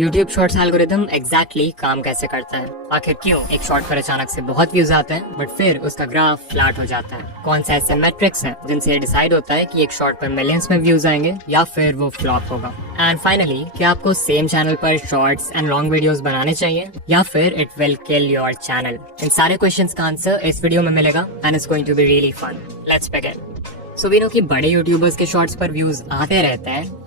YouTube shorts algorithm exactly काम कैसे करता है, आखिर क्यों एक शॉर्ट पर अचानक से बहुत व्यूज आते हैं बट फिर उसका ग्राफ फ्लैट हो जाता है, कौन से ऐसे मैट्रिक्स हैं जिनसे ये डिसाइड होता है कि एक शॉर्ट पर मिलियंस में व्यूज आएंगे या फिर वो फ्लॉप होगा, एंड फाइनली क्या आपको सेम चैनल पर शॉर्ट्स एंड लॉन्ग वीडियोस बनाने चाहिए या फिर it will kill your channel. इन सारे क्वेश्चंस का आंसर इस वीडियो में मिलेगा and it's going to be really fun. Let's begin. So we know कि बड़े यूट्यूबर्स के शॉर्ट्स पर व्यूज आते रहते हैं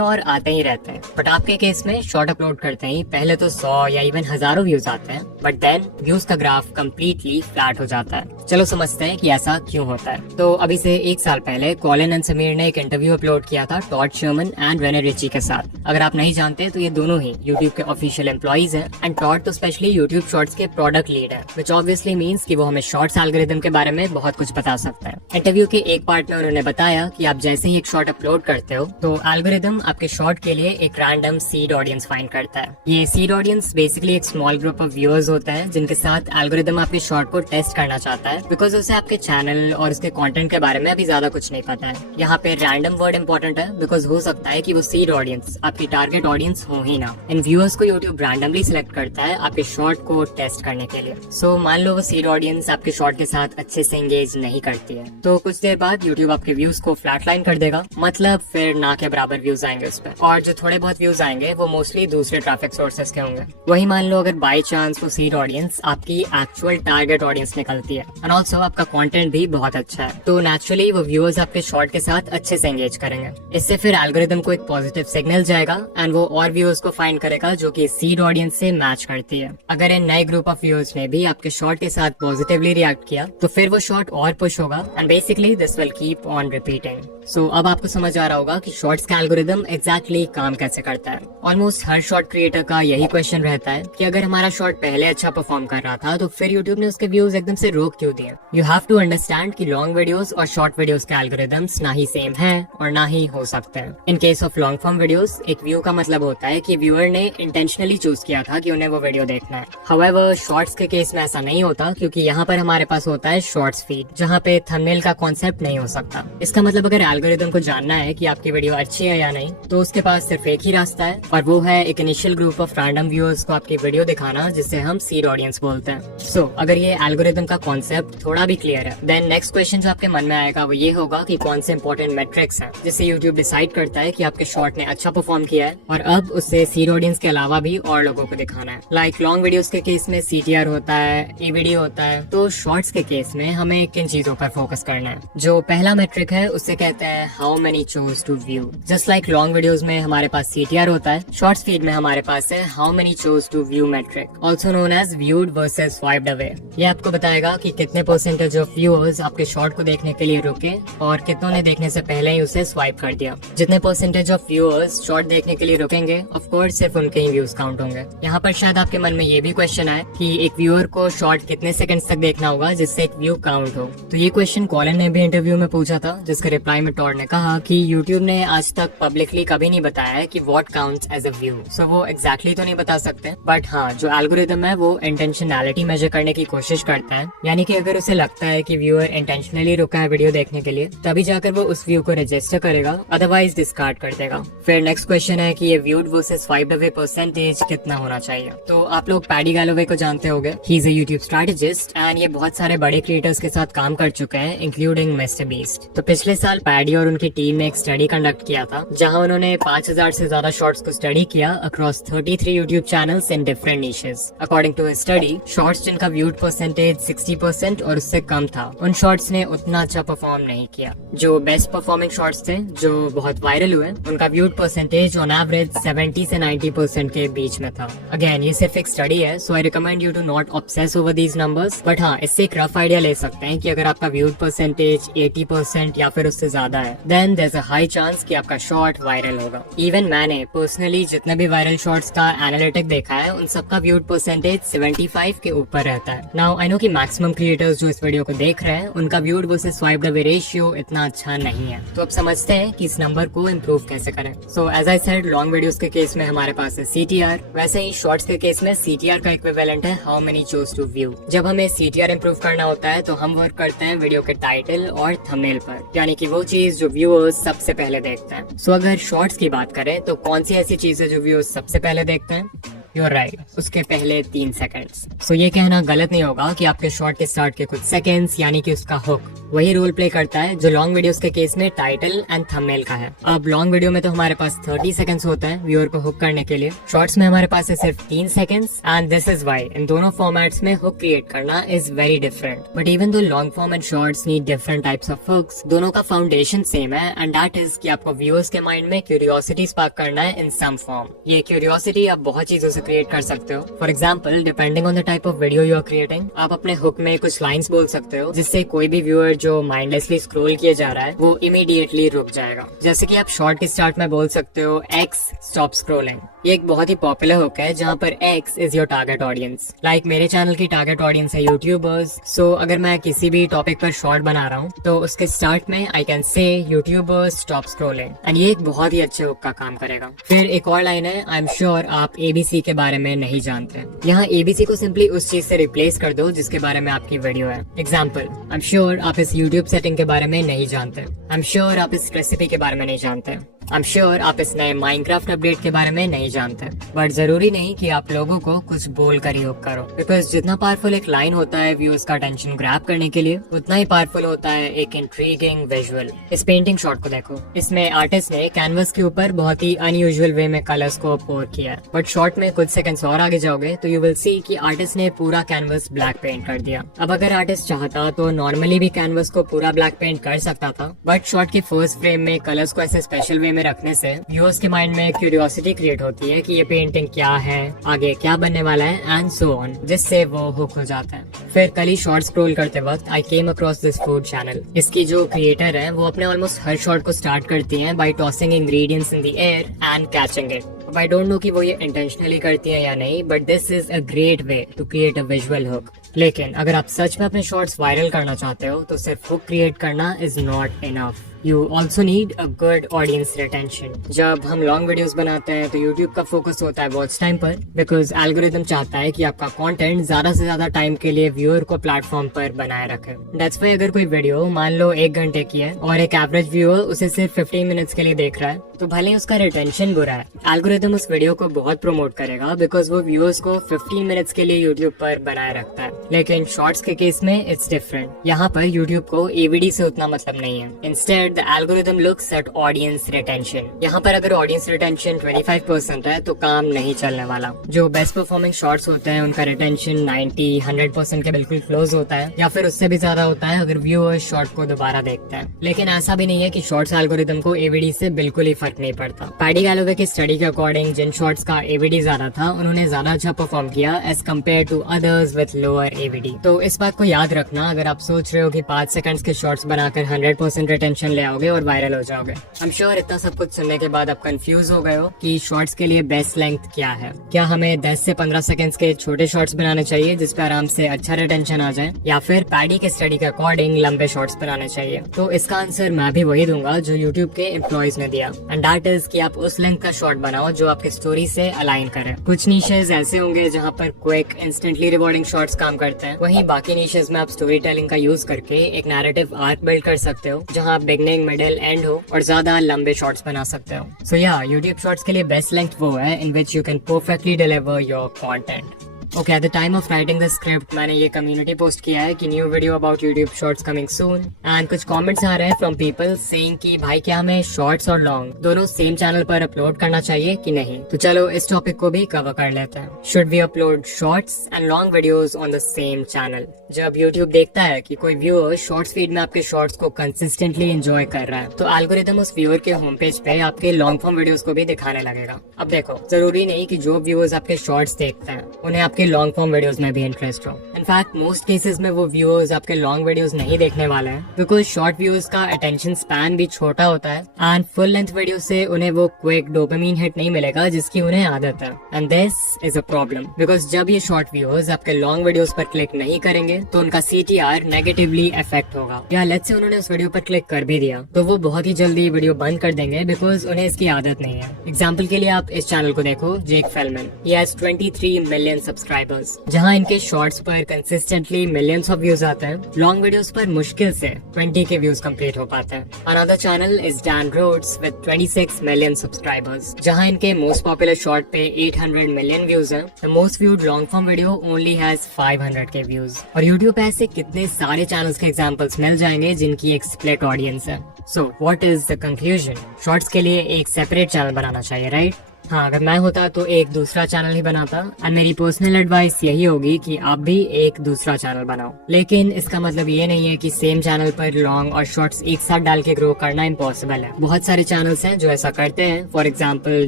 और आते ही रहते हैं, बट आपके केस में शॉर्ट अपलोड करते ही पहले तो 100 या इवन हजारों व्यूज आते हैं, बट देन व्यूज का ग्राफ कम्प्लीटली फ्लैट हो जाता है। चलो समझते हैं कि ऐसा क्यों होता है। तो अभी से 1 साल पहले कॉलिन एंड समीर ने एक इंटरव्यू अपलोड किया था Todd Sherman and Rene Ritchie के साथ। अगर आप नहीं जानते तो ये दोनों ही यूट्यूब के ऑफिशियल एम्प्लॉइज हैं एंड टॉड तो स्पेशली यूट्यूब शॉर्ट्स के प्रोडक्ट लीड है, विच ऑब्वियसली मीन्स कि वो हमें शॉर्ट्स एल्गोरिदम के बारे में बहुत कुछ बता सकता है। इंटरव्यू के एक पार्ट में उन्होंने बताया कि आप जैसे ही एक शॉर्ट अपलोड करते हो तो एल्गोरिदम आपके शॉर्ट के लिए एक रैंडम सीड ऑडियंस फाइंड करता है। ये सीड ऑडियंस बेसिकली एक स्मॉल ग्रुप ऑफ व्यूअर्स होता है जिनके साथ एल्गोरिदम आपके शॉर्ट को टेस्ट करना चाहता है, बिकॉज उसे आपके चैनल और उसके कंटेंट के बारे में अभी ज्यादा कुछ नहीं पता है। यहाँ पे रैंडम वर्ड इंपॉर्टेंट है बिकॉज हो सकता है कि वो सीड ऑडियंस आपकी टारगेट ऑडियंस हो ही ना। इन व्यूअर्स को यूट्यूब रैंडमली सिलेक्ट करता है आपके शॉर्ट को टेस्ट करने के लिए। सो मान लो वो सीड ऑडियंस आपके शॉर्ट के साथ अच्छे से एंगेज नहीं करती है तो कुछ देर बाद यूट्यूब आपके व्यूज को फ्लैटलाइन कर देगा, मतलब फिर ना के बराबर व्यूज आएंगे उस पर, और जो थोड़े बहुत व्यूज आएंगे वो मोस्टली दूसरे ट्रैफिक सोर्सेस के होंगे। वही मान लो अगर बाय चांस वो सीड ऑडियंस आपकी एक्चुअल टारगेट ऑडियंस निकलती है एंड ऑल्सो आपका कंटेंट भी बहुत अच्छा है, तो नेचुरली वो व्यूअर्स आपके शॉर्ट के साथ अच्छे से एंगेज करेंगे। इससे फिर एल्गोरिदम को एक पॉजिटिव सिग्नल जाएगा एंड वो और व्यूअर्स को फाइंड करेगा जो कि सीड ऑडियंस से मैच करती है। अगर इन नए ग्रुप ऑफ व्यूअर्स ने भी आपके शॉर्ट के साथ पॉजिटिवली रिएक्ट किया तो फिर वो शॉर्ट और पुश होगा and basically this will keep on repeating. So अब आपको समझ आ रहा होगा कि शॉर्ट्स का एल्गोरिदम एग्जैक्टली काम कैसे करता है। ऑलमोस्ट हर शॉर्ट क्रिएटर का यही क्वेश्चन रहता है कि अगर हमारा शॉर्ट पहले अच्छा परफॉर्म कर रहा था तो फिर यूट्यूब ने उसके व्यूज एकदम से रोक क्यों दिए। यू हैव टू अंडरस्टैंड कि लॉन्ग वीडियोस और शॉर्ट वीडियोस के एल्गोरिदम्स ना ही सेम हैं और ना ही हो सकते हैं। In case of long form videos एक व्यू का मतलब होता है कि व्यूअर ने इंटेंशनली चूज किया था कि उन्हें वो वीडियो देखना है। हाउएवर शॉर्ट्स के केस में ऐसा नहीं होता क्योंकि यहाँ पर हमारे पास होता है शॉर्ट्स फीड जहाँ पे थंबनेल का कॉन्सेप्ट नहीं हो सकता। इसका मतलब अगर एल्गोरिदम को जानना है कि आपकी वीडियो अच्छी है या नहीं तो उसके पास सिर्फ एक ही रास्ता है और वो है एक initial group of random viewers को आपकी वीडियो दिखाना, जिसे हम सीड ऑडियंस बोलते हैं। सो अगर ये एल्गोरिदम का कॉन्सेप्ट थोड़ा भी क्लियर है देन नेक्स्ट क्वेश्चन जो आपके मन में आएगा वो ये होगा कि कौन से इंपॉर्टेंट मेट्रिक्स हैं जिससे यूट्यूब डिसाइड करता है कि आपके शॉर्ट ने अच्छा परफॉर्म किया है और अब उससे सीड ऑडियंस के अलावा भी और लोगों को दिखाना है। लाइक लॉन्ग वीडियोस के केस में CTR होता है, EVD होता है, तो शॉर्ट्स के केस में हमें किन चीजों पर फोकस करना है। जो पहला मेट्रिक है उससे कहते हैं how many chose to view. Just like long videos में हमारे पास CTR होता है, शॉर्ट्स फीड में हमारे पास है how many chose to view metric, also known as viewed versus swiped away. ये आपको बताएगा कि कितने परसेंटेज ऑफ व्यूअर्स आपके शॉर्ट को देखने के लिए रुके और कितनों ने देखने से पहले ही उसे स्वाइप कर दिया। जितने परसेंटेज ऑफ व्यूअर्स शॉर्ट देखने के लिए रुकेंगे ऑफ कोर्स सिर्फ उनके ही व्यूज काउंट होंगे। यहाँ पर शायद आपके मन में ये भी क्वेश्चन आए कि एक व्यूअर को शॉर्ट कितने सेकंड्स तक देखना होगा जिससे एक व्यू काउंट हो। तो ये क्वेश्चन कॉलिन ने भी इंटरव्यू में पूछा था, जिसके रिप्लाई में टॉड ने कहा कि यूट्यूब ने आज तक पब्लिकली कभी नहीं बताया है कि what counts as a view. So वो एग्जैक्टली तो नहीं बता सकते, बट हाँ जो एल्गोरिदम है वो इंटेंशनैलिटी मेजर करने की कोशिश करता है, यानी कि अगर उसे लगता है कि व्यूअर इंटेंशनली रुका है वीडियो देखने के लिए तभी जाकर वो उस व्यू को रजिस्टर करेगा, अदरवाइज डिस्कार्ड कर देगा। फिर नेक्स्ट क्वेश्चन है कि ये viewed versus swiped away percentage कितना होना चाहिए। तो आप लोग पैडी गैलोवे को जानते होंगे, he is a YouTube strategist and ये बहुत सारे बड़े क्रिएटर्स के साथ काम कर चुके हैं इंक्लूडिंग मिस्टर बीस्ट। तो पिछले साल पैडी और उनकी टीम ने एक स्टडी कंडक्ट किया था जहां उन्होंने 5000 से ज्यादा शॉर्ट्स को स्टडी किया across 33 YouTube channels in different niches. According to study shorts जिनका व्यूड परसेंटेज 60% और उससे कम था उन शॉर्ट्स ने उतना अच्छा परफॉर्म नहीं किया। जो बेस्ट परफॉर्मिंग शॉर्ट्स थे जो बहुत वायरल हुए उनका व्यूड परसेंटेज ऑन एवरेज 70 से 90% के बीच में था। अगेन ये सिर्फ एक स्टडी है, so I recommend you to not obsess over these numbers, but हाँ इससे एक रफ आइडिया ले सकते हैं कि अगर आपका व्यूड परसेंटेज 80% या फिर उससे ज्यादा है then there is a high chance कि आपका शॉर्ट वायरल होगा। इवन मैंने पर्सनली जितने भी वायरल शॉर्ट्स का एनालिटिक देखा है उन सबका व्यूड परसेंटेज 75 के ऊपर रहता है। नाउ आई नो कि मैक्सिमम क्रिएटर्स जो इस वीडियो को देख रहे हैं उनका viewed versus swiped away ratio इतना अच्छा नहीं है, तो अब समझते हैं कि इस नंबर को इम्प्रूव कैसे करें। So as I said long videos के केस में हमारे पास है CTR, वैसे ही शॉर्ट्स के केस में CTR का इक्विवेलेंट है how many chose to view. जब हमें CTR इम्प्रूव करना होता है तो हम वर्क करते हैं वीडियो के टाइटल और थंबनेल पर, यानी कि वो चीज जो व्यूअर्स सबसे पहले देखते हैं। सो अगर शॉर्ट्स की बात करें तो कौन सी ऐसी चीज है जो व्यूअर्स सबसे पहले देखते हैं? You're right, उसके पहले 3 सेकंड्स। सो ये कहना गलत नहीं होगा कि आपके शॉर्ट के स्टार्ट के कुछ सेकंड्स यानी कि उसका हुक वही रोल प्ले करता है जो लॉन्ग वीडियोस के केस में टाइटल एंड थंबनेल का है। अब लॉन्ग वीडियो में तो हमारे पास 30 सेकंड्स होता है व्यूअर को हुक करने के लिए, शॉर्ट्स में हमारे पास है सिर्फ 3 seconds and this is why इन दोनों फॉर्मेट्स में हुक क्रिएट करना is very different. But even though long form and shorts need different types of hooks, दोनों का फाउंडेशन सेम है एंड दैट इज कि आपको व्यूअर्स के माइंड में क्यूरियोसिटी स्पार्क करना है इन सम फॉर्म। ये क्यूरियोसिटी आप बहुत चीजों से क्रिएट कर सकते हो। For example, depending on the type of video you are creating, आप अपने हुक में कुछ लाइंस बोल सकते हो जिससे कोई भी व्यूअर जो माइंडलेसली स्क्रॉल किए जा रहा है वो इमीडिएटली रुक जाएगा। जैसे कि आप शॉर्ट के स्टार्ट में बोल सकते हो एक्स स्टॉप स्क्रॉलिंग। ये एक बहुत ही पॉपुलर हुक है जहाँ पर x is your target audience. Like मेरे चैनल की टारगेट ऑडियंस है यूट्यूबर्स। सो अगर मैं किसी भी टॉपिक पर शॉर्ट बना रहा हूँ तो उसके स्टार्ट में I can say YouTubers stop scrolling and ये एक बहुत ही अच्छे हुक का काम करेगा। फिर एक और लाइन है, आई एम श्योर आप एबीसी के बारे में नहीं जानते। यहाँ एबीसी को सिंपली उस चीज से रिप्लेस कर दो जिसके बारे में आपकी वीडियो है। एग्जाम्पल, आई एम श्योर आप इस यूट्यूब सेटिंग के बारे में नहीं जानते। आई एम श्योर आप इस रेसिपी के बारे में नहीं जानते। आई एम श्योर आप इस नए माइनक्राफ्ट अपडेट के बारे में नहीं जानते। बट जरूरी नहीं कि आप लोगों को कुछ बोल कर ही हुक करो, बिकॉज जितना पावरफुल एक लाइन होता है व्यूअर्स का अटेंशन ग्रैब करने के लिए, उतना ही पावरफुल होता है एक इंट्रीगिंग विजुअल। इस पेंटिंग शॉट को देखो, इसमें आर्टिस्ट ने कैनवस के ऊपर बहुत ही अनयूजुअल वे में कलर्स को पोर किया है। बट शॉट में कुछ सेकंड्स और आगे जाओगे तो यू विल सी कि आर्टिस्ट ने पूरा कैनवस ब्लैक पेंट कर दिया। अब अगर आर्टिस्ट चाहता तो नॉर्मली भी कैनवस को पूरा ब्लैक पेंट कर सकता था, बट शॉट के फर्स्ट फ्रेम में कलर्स को ऐसे स्पेशल वे में रखने से व्यूअर्स के माइंड में क्यूरियोसिटी क्रिएट होती है कि ये पेंटिंग क्या है, आगे क्या बनने वाला है एंड सो ऑन, जिससे वो हुक हो जाता है। फिर कल ही शॉर्ट स्क्रॉल करते वक्त I came across this food channel. इसकी जो क्रिएटर है वो अपने ऑलमोस्ट हर शॉर्ट को स्टार्ट करती हैं by tossing ingredients in the air and catching it. I don't know कि वो ये इंटेंशनली करती है या नहीं, but this is a great way to create a visual hook. लेकिन अगर आप सच में अपने शॉर्ट्स वायरल करना चाहते हो तो सिर्फ हुक क्रिएट करना is not enough. You also need a good audience retention. जब हम लॉन्ग वीडियोस बनाते हैं तो YouTube का फोकस होता है वॉच टाइम पर, बिकॉज एल्गोरिथम चाहता है कि आपका कंटेंट ज्यादा से ज्यादा टाइम के लिए व्यूअर को प्लेटफॉर्म पर बनाए रखे। That's why अगर कोई वीडियो मान लो 1 घंटे की है और एक एवरेज व्यूअर उसे सिर्फ 15 मिनट्स के लिए देख रहा है, तो भले ही उसका रिटेंशन बुरा है, एल्गोरिथम उस वीडियो को बहुत प्रमोट करेगा बिकॉज वो व्यूअर्स को 15 मिनट्स के लिए यूट्यूब पर बनाए रखता है। लेकिन शॉर्ट्स के केस में इट्स डिफरेंट। यहाँ पर यूट्यूब को एवीडी से उतना मतलब नहीं है। Instead the algorithm looks at audience retention. यहाँ पर अगर ऑडियंस रिटेंशन 25% है तो काम नहीं चलने वाला। जो बेस्ट परफॉर्मिंग शॉर्ट्स होते हैं उनका रिटेंशन 90-100% के बिल्कुल क्लोज होता है, या फिर उससे भी ज्यादा होता है अगर व्यूअर्स शॉर्ट को दोबारा देखते हैं। लेकिन ऐसा भी नहीं है कि शॉर्ट्स एल्गोरिथम को एवीडी से बिल्कुल ही फर्क नहीं पड़ता। पैडी गैलोवे की स्टडी के अकॉर्डिंग जिन शॉर्ट्स का एवीडी ज्यादा था उन्होंने ज्यादा अच्छा परफॉर्म किया as compare to others with lower AVD. तो इस बात को याद रखना अगर आप सोच रहे हो कि 5 सेकंड्स के शॉर्ट्स बनाकर 100% रिटेंशन ले आओगे और वायरल हो जाओगे। आई एम श्योर इतना सब कुछ सुनने के बाद आप कंफ्यूज हो गए हो कि शॉर्ट्स के लिए बेस्ट लेंथ क्या है। क्या हमें 10 से 15 सेकंड्स के छोटे शॉर्ट्स बनाने चाहिए जिसपे आराम से अच्छा रिटेंशन आ जाए, या फिर पैडी के स्टडी के अकॉर्डिंग लंबे शॉर्ट्स बनाने चाहिए? तो इसका आंसर मैं भी वही दूंगा जो यूट्यूब के एम्प्लॉइज ने दिया, एंड दैट इज कि आप उस लेंथ का शॉर्ट बनाओ जो आपकी स्टोरी से अलाइन करे। कुछ नीशेस ऐसे होंगे जहाँ पर क्विक इंस्टेंटली रिवॉर्डिंग शॉर्ट्स काम करते हैं, वहीं बाकी नीशेस में आप स्टोरी टेलिंग का यूज करके एक नैरेटिव आर्क बिल्ड कर सकते हो जहाँ बिगनिंग मिडिल एंड हो और ज्यादा लंबे शॉर्ट्स बना सकते हो। सो या यूट्यूब शॉर्ट्स के लिए बेस्ट लेंथ वो है in which you can perfectly deliver your content. Okay, at the time of writing the script मैंने ये कम्युनिटी पोस्ट किया है कि new video about YouTube shorts coming soon, and कुछ कमेंट्स आ रहे हैं फ्रॉम पीपल सेइंग कि भाई क्या हमें शॉर्ट्स और लॉन्ग दोनों सेम चैनल पर अपलोड करना चाहिए कि नहीं। तो चलो इस टॉपिक को भी कवर कर लेते हैं। Should we upload shorts and long videos on the same channel? जब यूट्यूब देखता है कि कोई व्यूअर शॉर्ट्स फीड में आपके शॉर्ट्स को कंसिस्टेंटली एंजॉय कर रहा है, तो एल्गोरिथम उस व्यूअर के होम पेज पे आपके लॉन्ग फॉर्म वीडियोस को भी दिखाने लगेगा। अब देखो, जरूरी नहीं कि जो व्यूअर्स आपके शॉर्ट्स देखते हैं उन्हें आपके लॉन्ग फॉर्म वीडियोस में भी इंटरेस्ट हो। इनफैक्ट मोस्ट केसेस में वो व्यूअर्स आपके लॉन्ग वीडियोस नहीं देखने वाले हैं बिकॉज शॉर्ट व्यूअर्स का अटेंशन स्पैन भी छोटा होता है, एंड फुल लेंथ वीडियो से उन्हें वो क्विक डोपामिन हिट नहीं मिलेगा जिसकी उन्हें आदत है, and this is a problem because जब ये शॉर्ट व्यूअर्स आपके लॉन्ग वीडियोस पर क्लिक नहीं करेंगे तो उनका CTR नेगेटिवली इफेक्ट होगा। या लेट्स से उन्होंने उस वीडियो पर क्लिक कर भी दिया तो वो बहुत ही जल्दी वीडियो बंद कर देंगे बिकॉज उन्हें इसकी आदत नहीं है। एग्जाम्पल के लिए आप इस चैनल को देखो, Jake Fellman, he has 23 million subscribers. Subscribers. जहां इनके शॉर्ट्स पर कंसिस्टेंटली मिलियंस ऑफ व्यूज आते हैं, लॉन्ग वीडियोस पर मुश्किल से 20 के व्यूज कंप्लीट हो पाते हैं। Another channel is Dan Rhodes with 26 million subscribers, जहां इनके मोस्ट पॉपुलर शॉर्ट पे 800 मिलियन व्यूज हैं। The most viewed long form video only has 500 K views. और यूट्यूब पे ऐसे कितने सारे चैनल्स के एग्जांपल्स मिल जाएंगे जिनकी एक स्प्लिट ऑडियंस है। So what is the conclusion? Shorts के लिए एक सेपरेट चैनल बनाना चाहिए, राइट? हाँ, अगर मैं होता तो एक दूसरा चैनल ही बनाता। एंड मेरी पर्सनल एडवाइस यही होगी कि आप भी एक दूसरा चैनल बनाओ। लेकिन इसका मतलब ये नहीं है कि सेम चैनल पर लॉन्ग और शॉर्ट्स एक साथ डाल के ग्रो करना इम्पॉसिबल है। बहुत सारे चैनल्स हैं जो ऐसा करते हैं, for example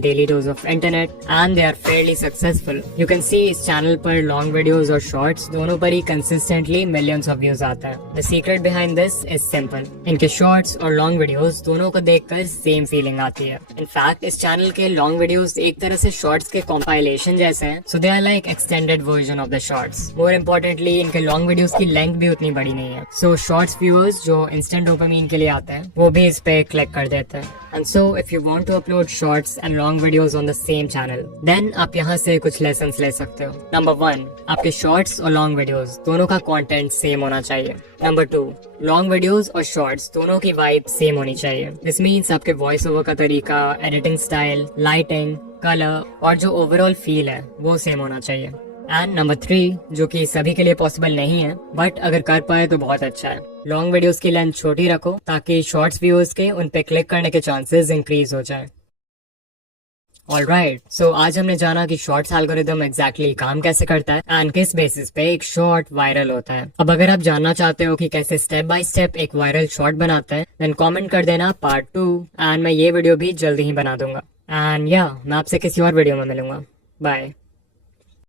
Daily Dose of Internet, and they are fairly successful. You can see इस चैनल पर लॉन्ग वीडियोज और शॉर्ट्स दोनों पर ही कंसिस्टेंटली मिलियंस ऑफ व्यूज आता है। The secret behind this is simple. इनके शॉर्ट्स और लॉन्ग वीडियोज दोनों को देखकर सेम फीलिंग आती है। इनफैक्ट इस चैनल के लॉन्ग वीडियोज एक तरह से शॉर्ट्स के कॉम्पाइलेशन जैसे हैं, so they are like extended version of the shorts. More importantly इनके लॉन्ग वीडियोस की लेंथ भी उतनी बड़ी नहीं है, सो शॉर्ट्स व्यूअर्स जो इंस्टेंट डोपामाइन के लिए आते हैं वो भी इस पे क्लिक कर देते हैं। And so if you want to upload shorts and long videos on the same channel, then आप यहाँ से कुछ लेसन्स ले सकते हो। नंबर 1, आपके शॉर्ट्स और लॉन्ग वीडियोस दोनों का कंटेंट सेम होना चाहिए। नंबर 2, लॉन्ग वीडियोस और शॉर्ट्स दोनों की वाइब सेम होनी चाहिए। दिस मीन्स आपके वॉइस ओवर का तरीका, एडिटिंग स्टाइल, लाइटिंग, कलर और जो ओवरऑल फील है वो सेम होना चाहिए। एंड नंबर 3, जो कि सभी के लिए पॉसिबल नहीं है, बट अगर कर पाए तो बहुत अच्छा है, लॉन्ग वीडियोस की लेंथ छोटी रखो ताकि शॉर्ट्स व्यूअर्स के उन पे क्लिक करने के चांसेस इंक्रीज हो जाए। ऑलराइट, सो आज हमने जाना कि शॉर्ट्स एल्गोरिदम एग्जैक्टली काम कैसे करता है एंड किस बेसिस पे एक शॉर्ट वायरल होता है। अब अगर आप जानना चाहते हो कि कैसे स्टेप बाय स्टेप एक वायरल शॉर्ट बनाते हैं, देन कमेंट कर देना पार्ट 2, एंड मैं ये वीडियो भी जल्दी ही बना दूंगा। एंड या मैं आपसे किसी और वीडियो में मिलूंगा। बाय।